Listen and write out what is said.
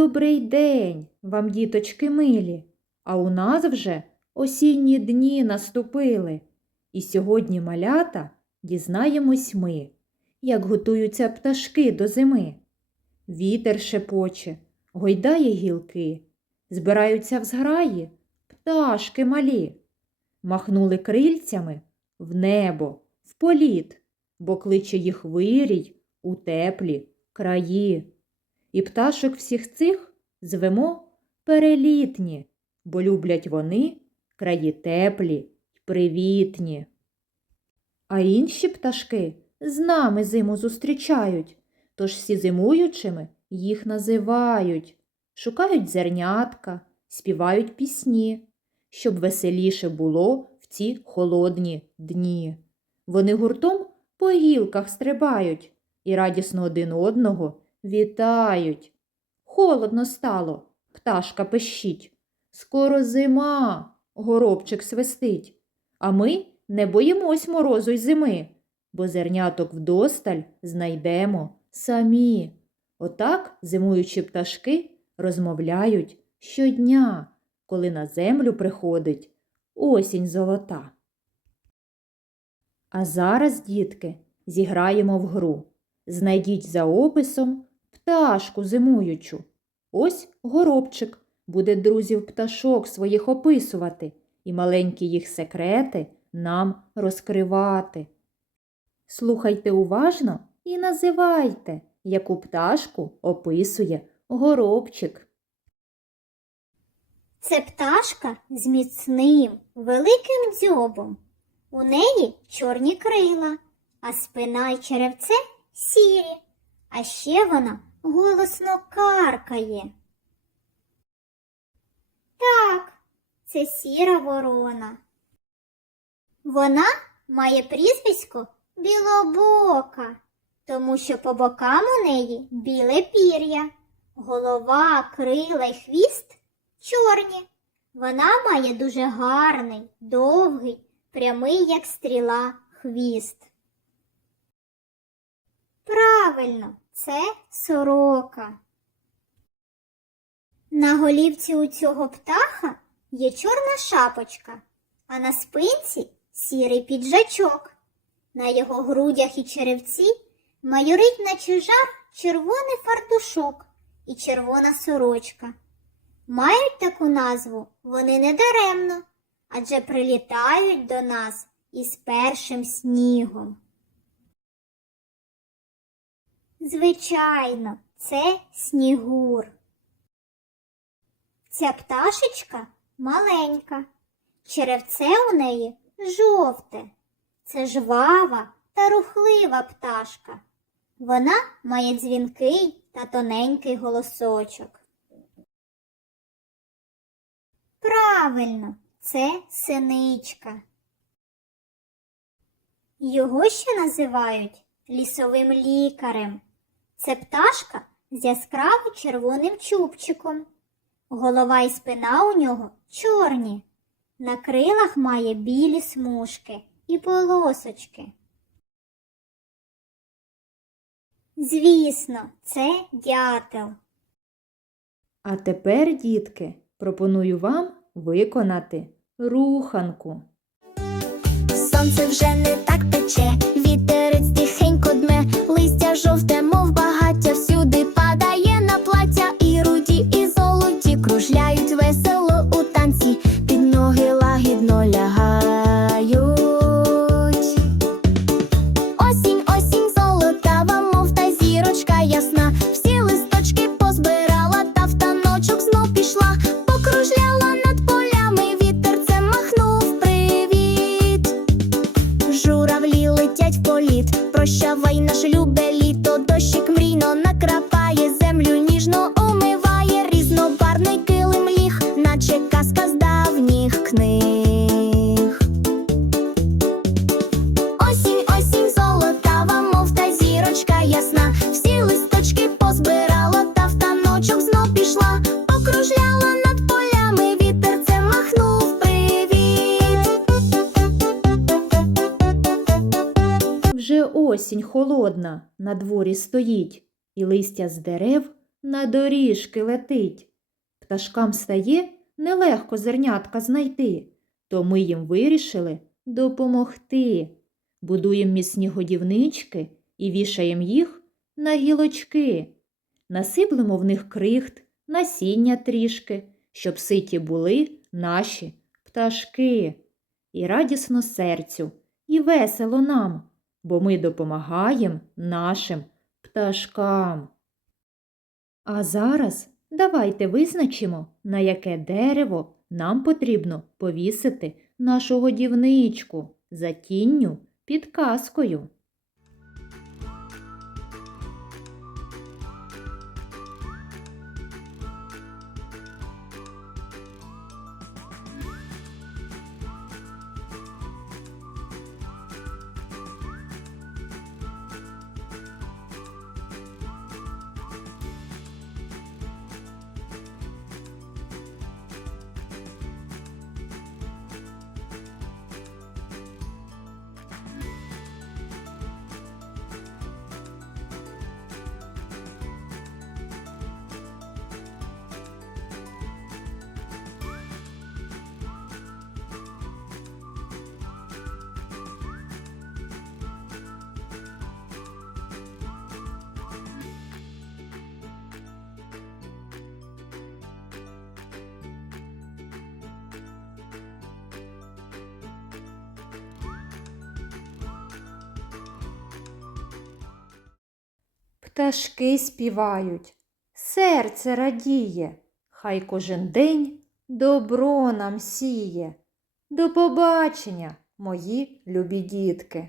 Добрий день вам, діточки милі, а у нас вже осінні дні наступили. І сьогодні, малята, дізнаємось ми, як готуються пташки до зими. Вітер шепоче, гойдає гілки, збираються в зграї пташки малі. Махнули крильцями в небо, в політ, бо кличе їх вирій у теплі краї. І пташок всіх цих звемо перелітні, бо люблять вони краї теплі й привітні. А інші пташки з нами зиму зустрічають, тож всі зимуючими їх називають, шукають зернятка, співають пісні, щоб веселіше було в ці холодні дні. Вони гуртом по гілках стрибають і радісно один одного вітають. Холодно стало, пташка пищить. Скоро зима, горобчик свистить. А ми не боїмось морозу й зими, бо зерняток вдосталь знайдемо самі. Отак зимуючі пташки розмовляють щодня, коли на землю приходить осінь золота. А зараз, дітки, зіграємо в гру. Знайдіть за описом пташку зимуючу. Ось горобчик буде друзів пташок своїх описувати і маленькі їх секрети нам розкривати. Слухайте уважно і називайте, яку пташку описує горобчик. Це пташка з міцним великим дзьобом. У неї чорні крила, а спина й черевце сірі, а ще вона голосно каркає. Так, це сіра ворона. Вона має прізвисько білобока, тому що по бокам у неї біле пір'я, голова, крила й хвіст чорні. Вона має дуже гарний, довгий, прямий, як стріла, хвіст. Правильно, це сорока. На голівці у цього птаха є чорна шапочка, а на спинці сірий піджачок. На його грудях і черевці майорить наче жар червоний фартушок і червона сорочка. Мають таку назву вони недаремно, адже прилітають до нас із першим снігом. Звичайно, це снігур. Ця пташечка маленька, черевце у неї жовте. Це жвава та рухлива пташка. Вона має дзвінкий та тоненький голосочок. Правильно, це синичка. Його ще називають лісовим лікарем. Це пташка з яскраво червоним чубчиком. Голова і спина у нього чорні. На крилах має білі смужки і полосочки. Звісно, це дятел. А тепер, дітки, пропоную вам виконати руханку. Сонце вже не так пече, вітерець ясна, всі листочки позбирала, та в таночок знов пішла, покружляла над полями, вітерцем махнув привіт. Вже осінь холодна на дворі стоїть, і листя з дерев на доріжки летить. Пташкам стає нелегко зернятка знайти, то ми їм вирішили допомогти. Будуємо міцні годівнички і вішаємо їх на гілочки. Насиплемо в них крихт, насіння трішки, щоб ситі були наші пташки. І радісно серцю, і весело нам, бо ми допомагаємо нашим пташкам. А зараз давайте визначимо, на яке дерево нам потрібно повісити нашу годівничку за тінню підказкою. Пташки співають, серце радіє, хай кожен день добро нам сіє. До побачення, мої любі дітки!